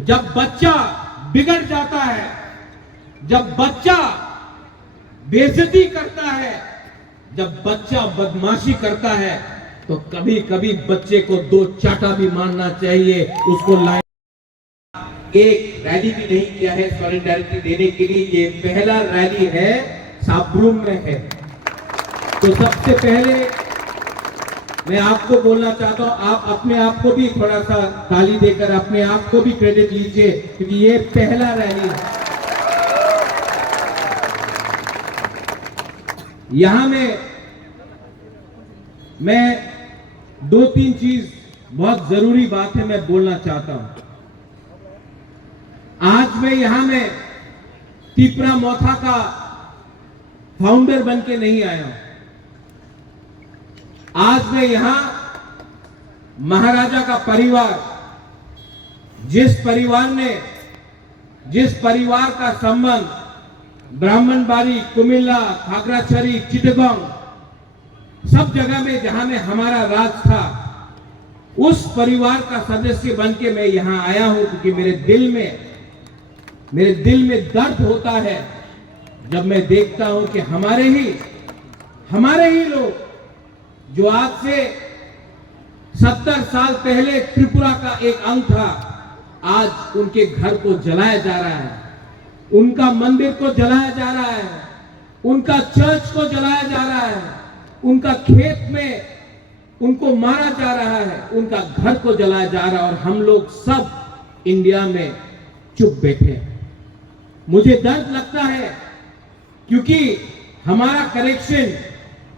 जब बच्चा बिगड़ जाता है, जब बच्चा बेइज्जती करता है, जब बच्चा बदमाशी करता है, तो कभी कभी बच्चे को दो चाटा भी मारना चाहिए। उसको लाइन एक रैली भी नहीं किया है सॉलिडारिटी देने के लिए। ये पहला रैली है, साबरूम में है। तो सबसे पहले मैं आपको बोलना चाहता हूं, आप अपने आप को भी थोड़ा सा ताली देकर अपने आप को भी क्रेडिट लीजिए, क्योंकि ये पहला रैली है। यहां मैं दो तीन चीज बहुत जरूरी बात है मैं बोलना चाहता हूं। आज मैं यहां में तिपरा मोथा का फाउंडर बन के नहीं आया हूं। आज मैं यहां महाराजा का परिवार, जिस परिवार का संबंध ब्राह्मणबाड़ी, कुमिल्ला, खागराछड़ी, चिटगांव सब जगह में जहां में हमारा राज था, उस परिवार का सदस्य बन के मैं यहां आया हूं, क्योंकि मेरे दिल में दर्द होता है जब मैं देखता हूं कि हमारे ही लोग जो आज से 70 साल पहले त्रिपुरा का एक अंग था, आज उनके घर को जलाया जा रहा है, उनका मंदिर को जलाया जा रहा है, उनका चर्च को जलाया जा रहा है, उनका खेत में उनको मारा जा रहा है, उनका घर को जलाया जा रहा है, और हम लोग सब इंडिया में चुप बैठे हैं। मुझे दर्द लगता है, क्योंकि हमारा कनेक्शन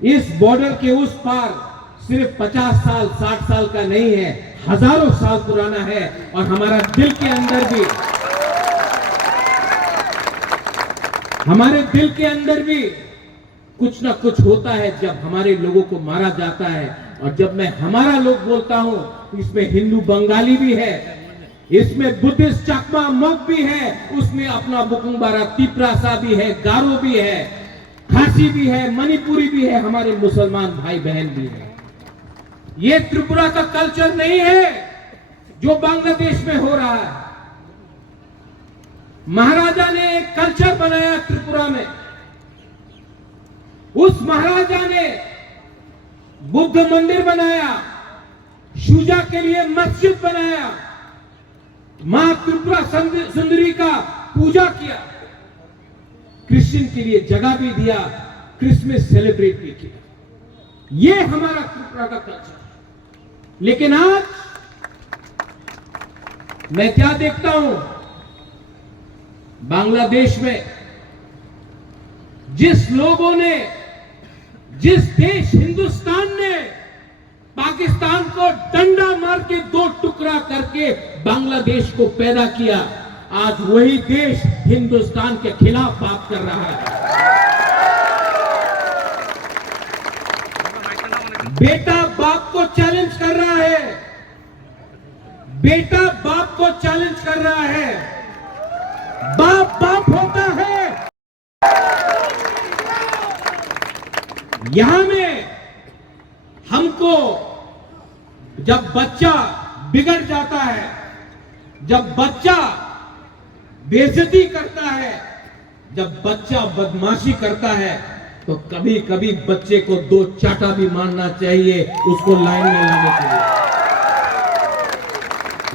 इस बॉर्डर के उस पार सिर्फ 50 साल 60 साल का नहीं है, हजारों साल पुराना है। और हमारे दिल के अंदर भी कुछ ना कुछ होता है जब हमारे लोगों को मारा जाता है। और जब मैं हमारा लोग बोलता हूं, इसमें हिंदू बंगाली भी है, इसमें बुद्धिस्ट चकमा मग भी है, उसमें अपना बुकुंबारा तिपरासा भी है, गारो भी है, खासी भी है, मणिपुरी भी है, हमारे मुसलमान भाई बहन भी है। ये त्रिपुरा का कल्चर नहीं है जो बांग्लादेश में हो रहा है। महाराजा ने एक कल्चर बनाया त्रिपुरा में। उस महाराजा ने बुद्ध मंदिर बनाया, शुजा के लिए मस्जिद बनाया, मां त्रिपुरा सुंदरी का पूजा किया, क्रिश्चियन के लिए जगह भी दिया, क्रिसमस सेलिब्रेट भी किया। ये हमारा त्रिपुरा का कल्चर। लेकिन आज मैं क्या देखता हूं, बांग्लादेश में जिस देश हिंदुस्तान ने पाकिस्तान को डंडा मार के दो टुकड़ा करके बांग्लादेश को पैदा किया, आज वही देश हिंदुस्तान के खिलाफ बात कर रहा है। बेटा बाप को चैलेंज कर रहा है, बेटा बाप को चैलेंज कर रहा है। बाप बाप होता है। यहां में हमको जब बच्चा बिगड़ जाता है, जब बच्चा बेइज्जती करता है, जब बच्चा बदमाशी करता है, तो कभी कभी बच्चे को दो चाटा भी मारना चाहिए, उसको लाइन में लाने के लिए।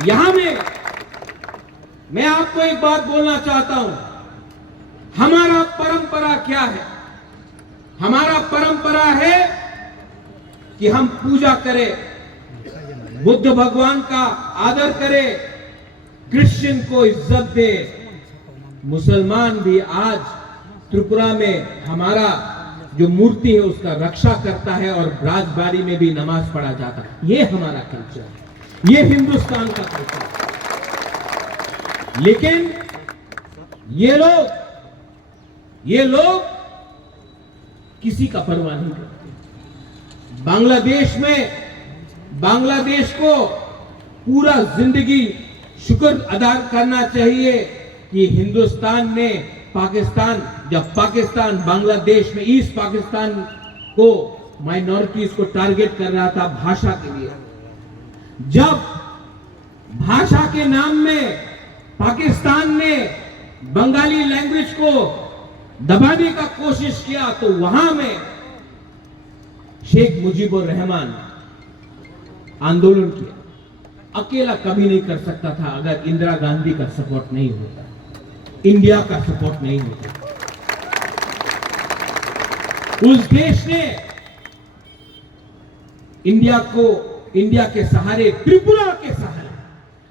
यहां में मैं आपको एक बात बोलना चाहता हूं, हमारा परंपरा क्या है? हमारा परंपरा है कि हम पूजा करें, बुद्ध भगवान का आदर करें, क्रिश्चियन को इज्जत दे। मुसलमान भी आज त्रिपुरा में हमारा जो मूर्ति है उसका रक्षा करता है, और राजबाड़ी में भी नमाज पढ़ा जाता है। ये हमारा कल्चर है, ये हिंदुस्तान का कल्चर है। लेकिन ये लोग किसी का परवाह नहीं करते। बांग्लादेश को पूरा जिंदगी शुक्र अदा करना चाहिए कि हिंदुस्तान ने जब पाकिस्तान बांग्लादेश में ईस्ट पाकिस्तान को माइनॉरिटीज को टारगेट कर रहा था भाषा के लिए, जब भाषा के नाम में पाकिस्तान ने बंगाली लैंग्वेज को दबाने का कोशिश किया, तो वहां में शेख मुजीबुर रहमान आंदोलन किया। अकेला कभी नहीं कर सकता था अगर इंदिरा गांधी का सपोर्ट नहीं होता, इंडिया का सपोर्ट नहीं होता। उस देश ने इंडिया के सहारे, त्रिपुरा के सहारे,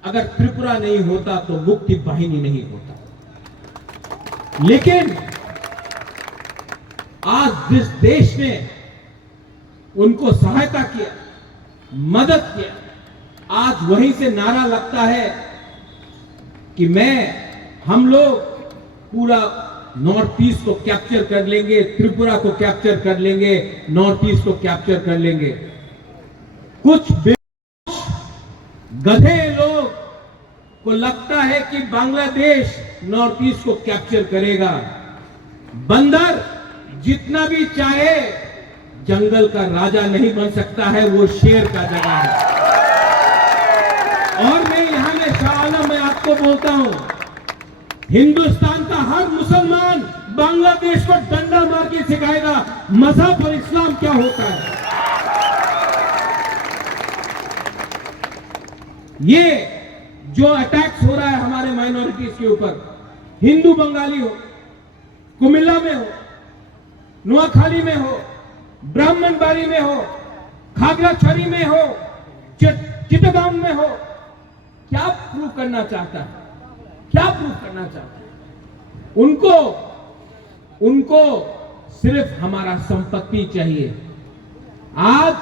अगर त्रिपुरा नहीं होता तो मुक्ति वाहिनी नहीं होता। लेकिन आज जिस देश ने उनको सहायता किया, मदद किया, आज वहीं से नारा लगता है कि हम लोग पूरा नॉर्थ ईस्ट को कैप्चर कर लेंगे, त्रिपुरा को कैप्चर कर लेंगे, नॉर्थ ईस्ट को कैप्चर कर लेंगे। कुछ गधे लोग को लगता है कि बांग्लादेश नॉर्थ ईस्ट को कैप्चर करेगा। बंदर जितना भी चाहे जंगल का राजा नहीं बन सकता है, वो शेर का जगह है। और मैं यहां में शाह आलम में आपको बोलता हूं, हिंदुस्तान का हर मुसलमान बांग्लादेश को डंडा मार के सिखाएगा मजहब और इस्लाम क्या होता है। ये जो अटैक्स हो रहा है हमारे माइनॉरिटीज के ऊपर, हिंदू बंगाली हो, कुमिल्ला में हो, नुआखाली में हो, ब्राह्मणबाड़ी में हो, खागड़ाछड़ी में हो, चिटगांव में हो, क्या प्रूव करना चाहता है? क्या प्रूव करना चाहता है? उनको सिर्फ हमारा संपत्ति चाहिए। आज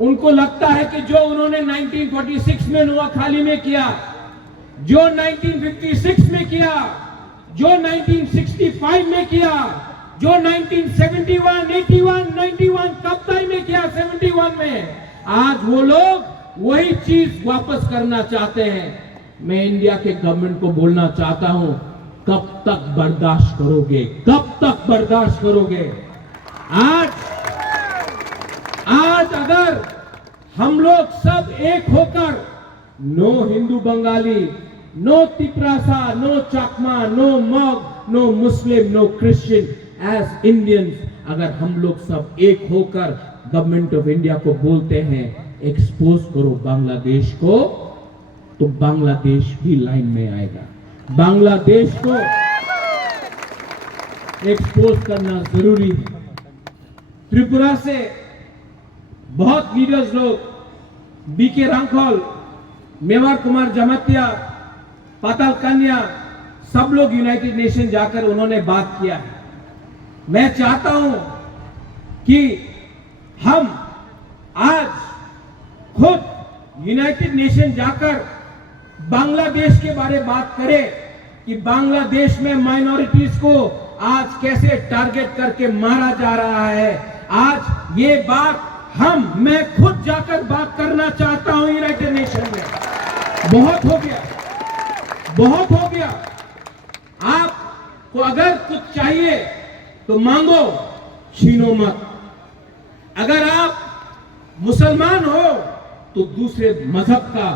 उनको लगता है कि जो उन्होंने 1946 में नुआखाली में किया, जो 1956 में किया, जो 1965 में किया, जो 1971, 81, 91 कप्ताई में किया, 71 में, आज वो लोग वही चीज वापस करना चाहते हैं। मैं इंडिया के गवर्नमेंट को बोलना चाहता हूं, कब तक बर्दाश्त करोगे? कब तक बर्दाश्त करोगे? आज अगर हम लोग सब एक होकर, no Hindu Bengali, no Tiprasa, no Chakma, no Mog, no Muslim, no Christian, as Indians, अगर हम लोग सब एक होकर गवर्नमेंट ऑफ इंडिया को बोलते हैं एक्सपोज करो बांग्लादेश को, तो बांग्लादेश भी लाइन में आएगा। बांग्लादेश को एक्सपोज करना जरूरी है। त्रिपुरा से बहुत लीडर्स लोग, बीके रांखल, मेवाड़ कुमार जमातिया, पाताल कन्या, सब लोग यूनाइटेड नेशन जाकर उन्होंने बात किया है। मैं चाहता हूं कि हम आज खुद यूनाइटेड नेशन जाकर बांग्लादेश के बारे में बात करें कि बांग्लादेश में माइनॉरिटीज को आज कैसे टारगेट करके मारा जा रहा है। आज ये बात मैं खुद जाकर बात करना चाहता हूं यूनाइटेड नेशन में। बहुत हो गया, बहुत हो गया। आपको अगर कुछ चाहिए तो मांगो, छीनो मत। अगर आप मुसलमान हो तो दूसरे मजहब का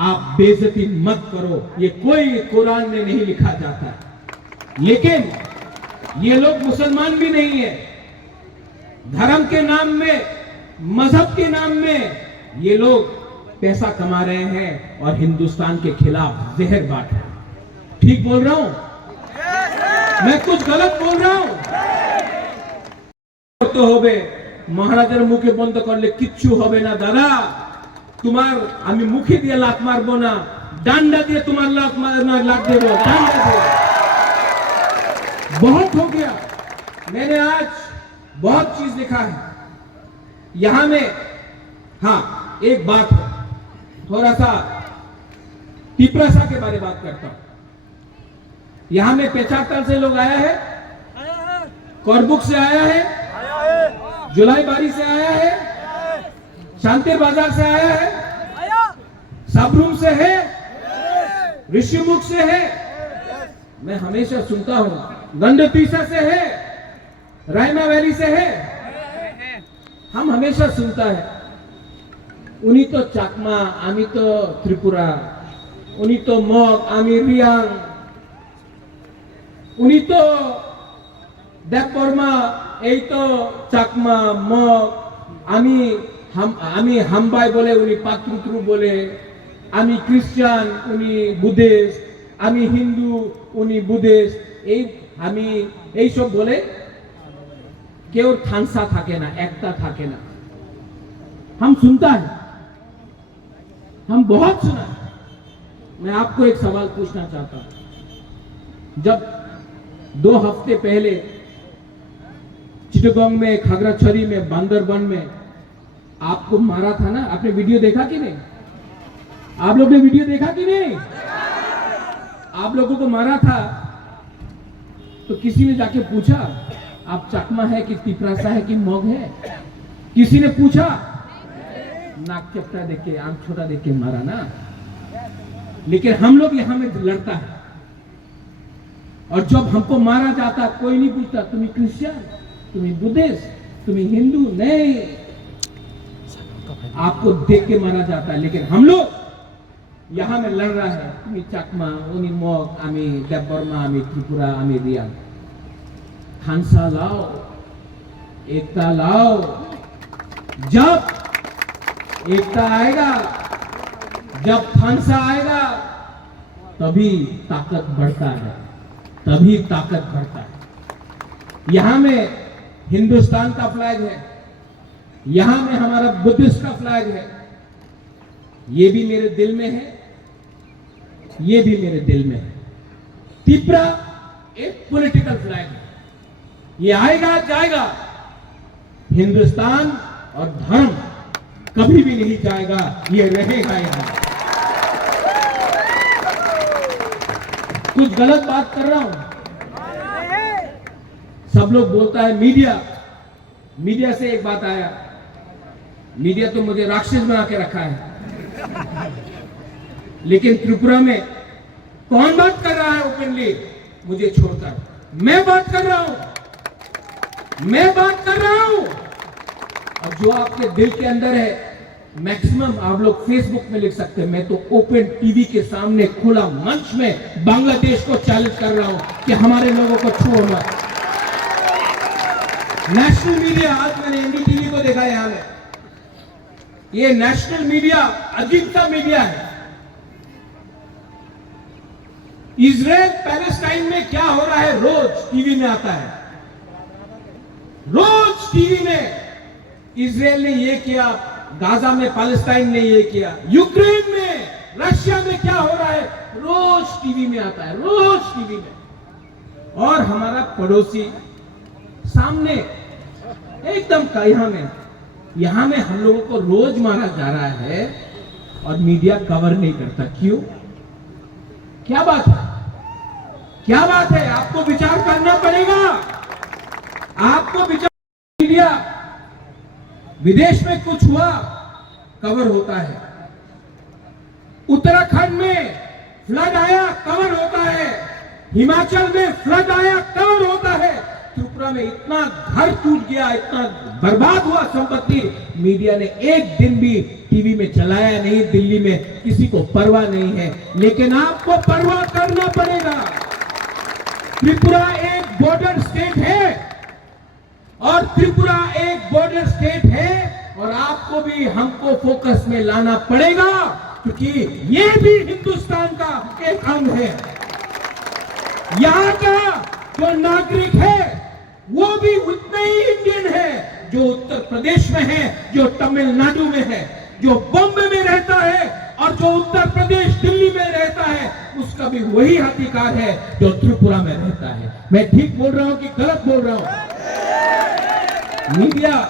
आप बेइज्जती मत करो। ये कोई कुरान में नहीं लिखा जाता है। लेकिन ये लोग मुसलमान भी नहीं है। धर्म के नाम में, मजहब के नाम में ये लोग पैसा कमा रहे हैं और हिंदुस्तान के खिलाफ जहर बांट रहे हैं। ठीक बोल रहा हूं? मैं कुछ गलत बोल रहा हूं? तो होबे महाराजर मुखे बंद करले किच्छु होबे ना दादा। तुम्हार आमी मुखे दिए लात मारबो ना, डांडा दिए तुम्हार लात देबो, डांडा दिए। बहुत हो गया। मैंने आज बहुत चीज लिखा है यहां में। हाँ, एक बात है, थोड़ा सा तिपरासा के बारे में बात करता हूं। यहां में पेचाकल से लोग आया है, करबुक से आया है, जुलाई बारी से आया है, शांतिर बाजार से आया है, सबरूम से है, ऋषिमुख से है। मैं हमेशा सुनता हूं, गंडतीसा से है, रायमा वैली से है। हम हमेशा सुनता है उन्हीं तो चाकमा, आमी तो त्रिपुरा। उन्हीं तो मग आमी रियांग उन्हीं तो देवबर्मा এই তো চাকমা মগ আমি হামবাই বলে উনি পাত্রুত্রু বলে আমি খ্রিস্টান উনি বুদ্ধিস্ট আমি হিন্দু উনি বুদ্ধিস্ট এই আমি এই সব বলে কেউ থানসা থাকে না একটা থাকে না हम सुनता है हम बहुत सुना मैं आपको एक सवाल पूछना चाहता हूं जब 2 हफ्ते पहले चिटगांव में खागड़ाछड़ी में बांदरबन में आपको मारा था ना आपने वीडियो देखा कि नहीं आप लोग ने वीडियो देखा कि नहीं आप लोगों को मारा था तो किसी ने जाके पूछा आप चकमा है कि तिपरासा है कि मग है किसी ने पूछा नाक चपटा देख के आंख छोटा देख के मारा ना लेकिन हम लोग यहां में लड़ता है और जब हमको मारा जाता कोई नहीं पूछता तुम्हें क्रिश्चियन तुम्हें बुद्धिस्ट तुम्हें हिंदू नहीं आपको देख के मारा जाता है लेकिन हम लोग यहां में लड़ रहा है तुम्हें चकमा उनी मग आमी देवबर्मा आमी त्रिपुरा आमी रियांग खानसा लाओ एकता लाओ जब एकता आएगा जब खानसा आएगा तभी ताकत बढ़ता है तभी ताकत बढ़ता है यहां में हिंदुस्तान का फ्लैग है यहां में हमारा बुद्धिस्ट का फ्लैग है ये भी मेरे दिल में है ये भी मेरे दिल में है त्रिपुरा एक पॉलिटिकल फ्लैग है ये आएगा जाएगा हिंदुस्तान और धर्म कभी भी नहीं जाएगा ये रहेगा यहां कुछ गलत बात कर रहा हूं सब लोग बोलता है मीडिया से एक बात आया मीडिया तो मुझे राक्षस बना के रखा है लेकिन त्रिपुरा में कौन बात कर रहा है ओपनली मुझे छोड़कर मैं बात कर रहा हूं और जो आपके दिल के अंदर है मैक्सिमम आप लोग फेसबुक में लिख सकते हैं मैं तो ओपन टीवी के सामने खुला मंच में बांग्लादेश को चैलेंज कर रहा हूं कि हमारे लोगों को छुओ मत नेशनल मीडिया आज मैंने एनडीटीवी को देखा यहां में ये नेशनल मीडिया अजीब सा मीडिया है इजराइल पैलेस्टाइन में क्या हो रहा है रोज टीवी में आता है रोज टीवी में इजराइल ने ये किया गाजा में पैलेस्टाइन ने ये किया यूक्रेन में रशिया में क्या हो रहा है रोज टीवी में आता है रोज टीवी में और हमारा पड़ोसी सामने एकदम यहां में हम लोगों को रोज मारा जा रहा है और मीडिया कवर नहीं करता क्यों क्या बात है आपको विचार करना पड़ेगा आपको विचार मीडिया विदेश में कुछ हुआ कवर होता है उत्तराखंड में फ्लड आया कवर होता है हिमाचल में फ्लड आया कवर होता है त्रिपुरा में इतना घर टूट गया इतना बर्बाद हुआ संपत्ति मीडिया ने एक दिन भी टीवी में चलाया नहीं दिल्ली में किसी को परवाह नहीं है लेकिन आपको परवाह करना पड़ेगा त्रिपुरा एक बॉर्डर स्टेट है और त्रिपुरा एक बॉर्डर स्टेट है और आपको भी हमको फोकस में लाना पड़ेगा क्योंकि ये भी हिंदुस्तान का एक अंग है यहां का जो नागरिक है वो भी उतना ही इंडियन है जो उत्तर प्रदेश में है जो तमिलनाडु में है जो बॉम्बे में रहता है और जो उत्तर प्रदेश दिल्ली में रहता है उसका भी वही अधिकार है जो त्रिपुरा में रहता है मैं ठीक बोल रहा हूं कि गलत बोल रहा हूं मीडिया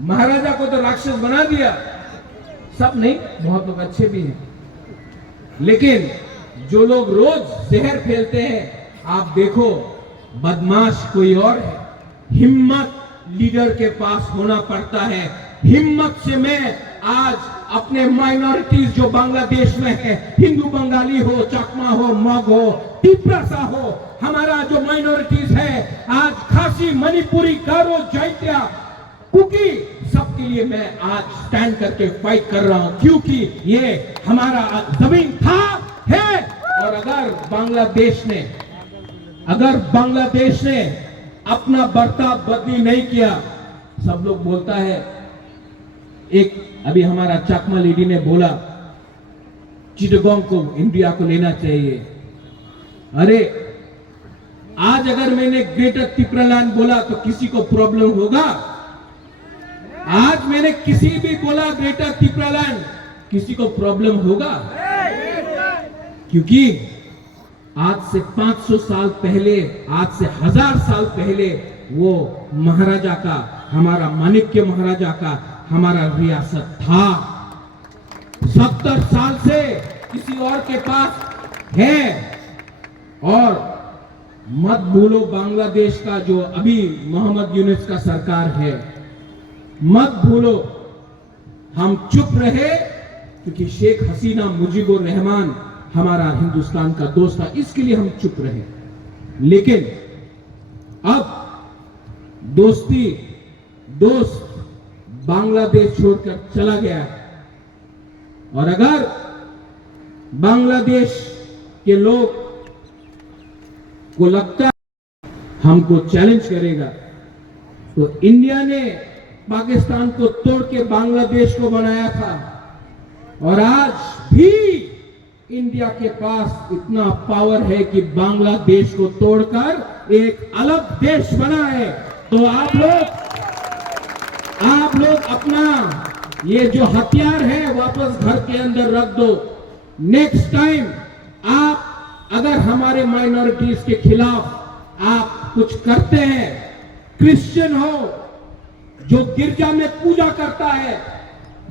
महाराजा को तो राक्षस बना दिया सब नहीं बहुत लोग अच्छे भी हैं लेकिन जो लोग रोज जहर फैलते हैं आप देखो बदमाश कोई और है हिम्मत लीडर के पास होना पड़ता है हिम्मत से मैं आज अपने माइनॉरिटीज जो बांग्लादेश में है हिंदू बंगाली हो चकमा हो मग हो तिपरासा हो हमारा जो माइनॉरिटीज है आज खासी मणिपुरी गारो जैत्या कुकी सबके लिए मैं आज स्टैंड करके फाइट कर रहा हूं क्योंकि ये हमारा जमीन था बांग्लादेश ने अपना बर्ताव बदली नहीं किया, सब लोग बोलता है, एक अभी हमारा चाकमा लेडी ने बोला चिटगोंग को इंडिया को लेना चाहिए। अरे आज अगर मैंने ग्रेटर त्रिपुरालैंड बोला तो किसी को प्रॉब्लम होगा? आज मैंने किसी भी बोला ग्रेटर त्रिपुरालैंड, किसी को प्रॉब्लम होगा? क्योंकि आज से 500 साल पहले, आज से 1000 साल पहले वो महाराजा का, हमारा माणिक्य महाराजा का हमारा रियासत था। 70 साल से किसी और के पास है। और मत भूलो बांग्लादेश का जो अभी मोहम्मद यूनुस का सरकार है, मत भूलो। हम चुप रहे क्योंकि शेख हसीना मुजीबुर रहमान हमारा हिंदुस्तान का दोस्त था, इसके लिए हम चुप रहे। लेकिन अब दोस्त बांग्लादेश छोड़कर चला गया, और अगर बांग्लादेश के लोग को लगता है हमको चैलेंज करेगा, तो इंडिया ने पाकिस्तान को तोड़ के बांग्लादेश को बनाया था, और आज भी इंडिया के पास इतना पावर है कि बांग्लादेश को तोड़कर एक अलग देश बना है। तो आप लोग अपना ये जो हथियार है वापस घर के अंदर रख दो। नेक्स्ट टाइम आप अगर हमारे माइनॉरिटीज के खिलाफ आप कुछ करते हैं, क्रिश्चियन हो जो गिरजा में पूजा करता है,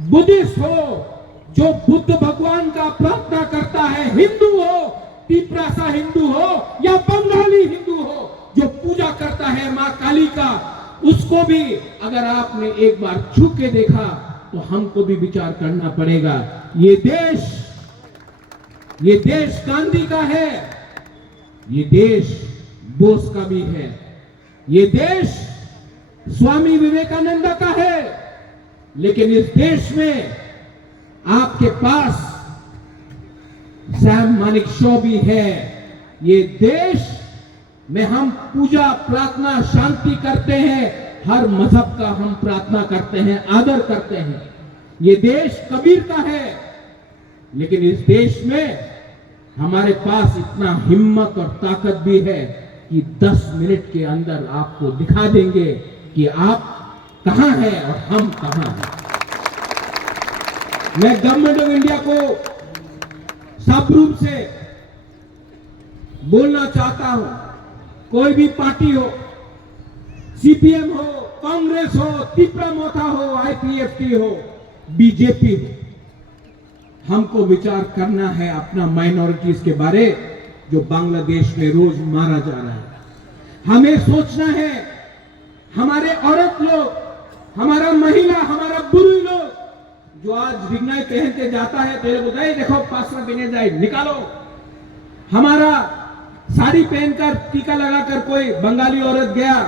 बुद्धिस्ट हो जो बुद्ध भगवान का प्रार्थना करता है, हिंदू हो, तिपरासा हिंदू हो या बंगाली हिंदू हो जो पूजा करता है मां काली का, उसको भी अगर आपने एक बार छू के देखा तो हमको भी विचार करना पड़ेगा। ये देश गांधी का है, ये देश बोस का भी है, ये देश स्वामी विवेकानंद का है। लेकिन इस देश में आपके पास सैम मानेकशॉ भी है। ये देश में हम पूजा प्रार्थना शांति करते हैं, हर मजहब का हम प्रार्थना करते हैं, आदर करते हैं। ये देश कबीर का है। लेकिन इस देश में हमारे पास इतना हिम्मत और ताकत भी है कि 10 मिनट के अंदर आपको दिखा देंगे कि आप कहां हैं और हम कहां हैं। मैं गवर्नमेंट ऑफ इंडिया को सब्रूप से बोलना चाहता हूं, कोई भी पार्टी हो, सीपीएम हो, कांग्रेस हो, त्रिपुरा मोर्चा हो, आईपीएफटी हो, बीजेपी हो, हमको विचार करना है अपना माइनॉरिटीज के बारे जो बांग्लादेश में रोज मारा जा रहा है। हमें सोचना है हमारे औरत लोग, हमारा महिला, हमारा बुरी लोग जो आज रिगनाई पहन के जाता है, तेरे को गए देखो पासरा पहने जाए निकालो। हमारा साड़ी पहनकर टीका लगाकर कोई बंगाली औरत गया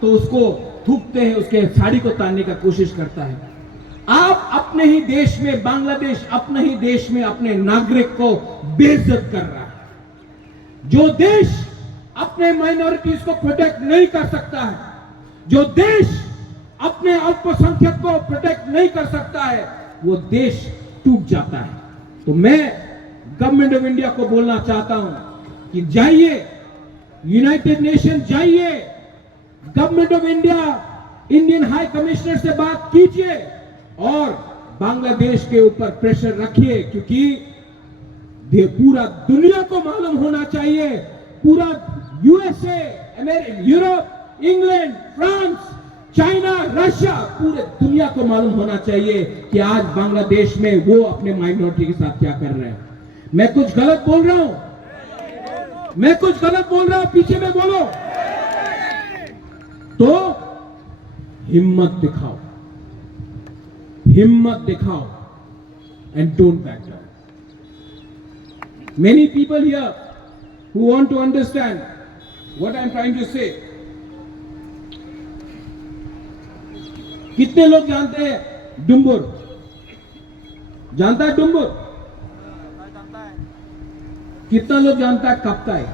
तो उसको थूकते हैं, उसके साड़ी को तानने का कोशिश करता है। आप अपने ही देश में, बांग्लादेश अपने ही देश में अपने नागरिक को बेइज्जत कर रहा है। जो देश अपने माइनॉरिटीज को प्रोटेक्ट नहीं कर सकता है, जो देश अपने अल्पसंख्यक को प्रोटेक्ट नहीं कर सकता है, वो देश टूट जाता है। तो मैं गवर्नमेंट ऑफ इंडिया को बोलना चाहता हूं कि जाइए, यूनाइटेड नेशन जाइए, government of India, Indian high commissioner से बात कीजिए और बांग्लादेश के ऊपर प्रेशर रखिए, क्योंकि पूरा दुनिया को मालूम होना चाहिए, पूरा USA, Europe, England, France, China, Russia, पूरे दुनिया को मालूम होना चाहिए कि आज बांग्लादेश में वो अपने माइनॉरिटी के साथ क्या कर रहे हैं। मैं कुछ गलत बोल रहा हूं? मैं कुछ गलत बोल रहा हूं? पीछे में बोलो। तो हिम्मत दिखाओ, हिम्मत दिखाओ and don't back down. Many people here who want to understand what I'm trying to say. कितने लोग जानते हैं डुम्बुर? जानता है डुम्बुर? कितना लोग जानता है काप्ताई?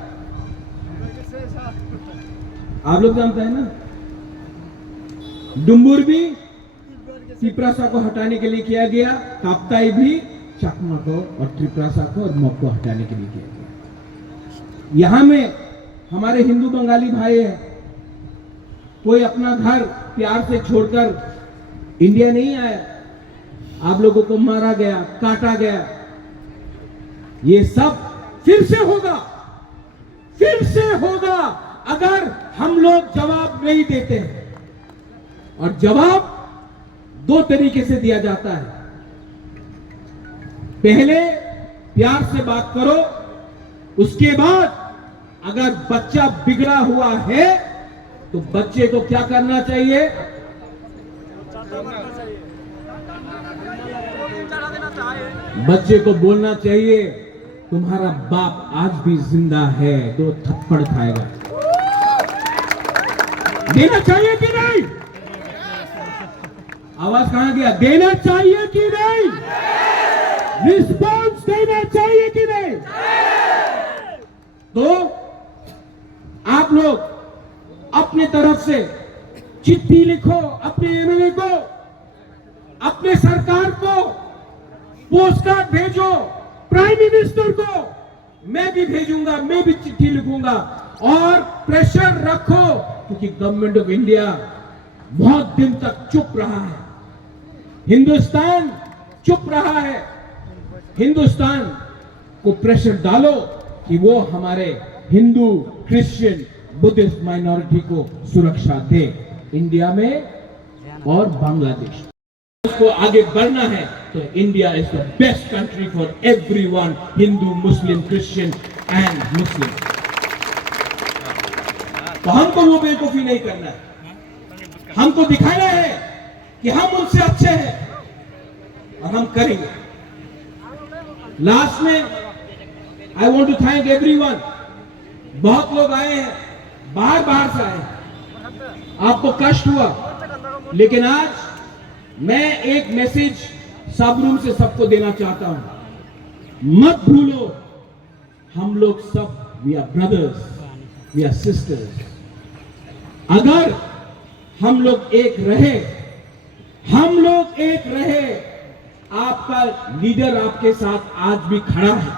आप लोग जानते हैं ना? डुम्बुर भी त्रिपुरासा को हटाने के लिए किया गया, काप्ताई भी चकमा को और त्रिपुरासा को और मग को हटाने के लिए किया गया। यहां में हमारे हिंदू बंगाली भाई हैं, कोई अपना घर प्यार से छोड़कर इंडिया नहीं आया, आप लोगों को मारा गया, काटा गया। ये सब फिर से होगा, फिर से होगा अगर हम लोग जवाब नहीं देते हैं। और जवाब दो तरीके से दिया जाता है। पहले प्यार से बात करो, उसके बाद अगर बच्चा बिगड़ा हुआ है तो बच्चे को क्या करना चाहिए? बच्चे को बोलना चाहिए तुम्हारा बाप आज भी जिंदा है, तो थप्पड़ खाएगा। देना चाहिए कि नहीं? आवाज कहां गया? देना चाहिए कि नहीं? रिस्पॉन्स देना चाहिए कि नहीं? तो आप लोग अपने तरफ से चिट्ठी लिखो, अपने एमएलए को, अपने सरकार को, पोस्ट कार्ड भेजो, प्राइम मिनिस्टर को, मैं भी भेजूंगा, मैं भी चिट्ठी लिखूंगा और प्रेशर रखो, क्योंकि गवर्नमेंट ऑफ इंडिया बहुत दिन तक चुप रहा है, हिंदुस्तान चुप रहा है। हिंदुस्तान को प्रेशर डालो कि वो हमारे हिंदू, क्रिश्चियन, बुद्धिस्ट माइनॉरिटी को सुरक्षा दे इंडिया में और बांग्लादेश। उसको आगे बढ़ना है तो India is the best country for everyone, Hindu, Muslim, Christian and Muslim. तो हमको वो बेवकूफी नहीं करना है, हमको दिखाना है कि हम उनसे अच्छे हैं और हम करेंगे। लास्ट में I want to thank everyone. बहुत लोग आए हैं, बाहर बाहर से आए हैं, आपको कष्ट हुआ, लेकिन आज मैं एक मैसेज सब रूम से सबको देना चाहता हूं। मत भूलो, हम लोग सब we are brothers, we are sisters. अगर हम लोग एक रहे, आपका लीडर आपके साथ आज भी खड़ा है,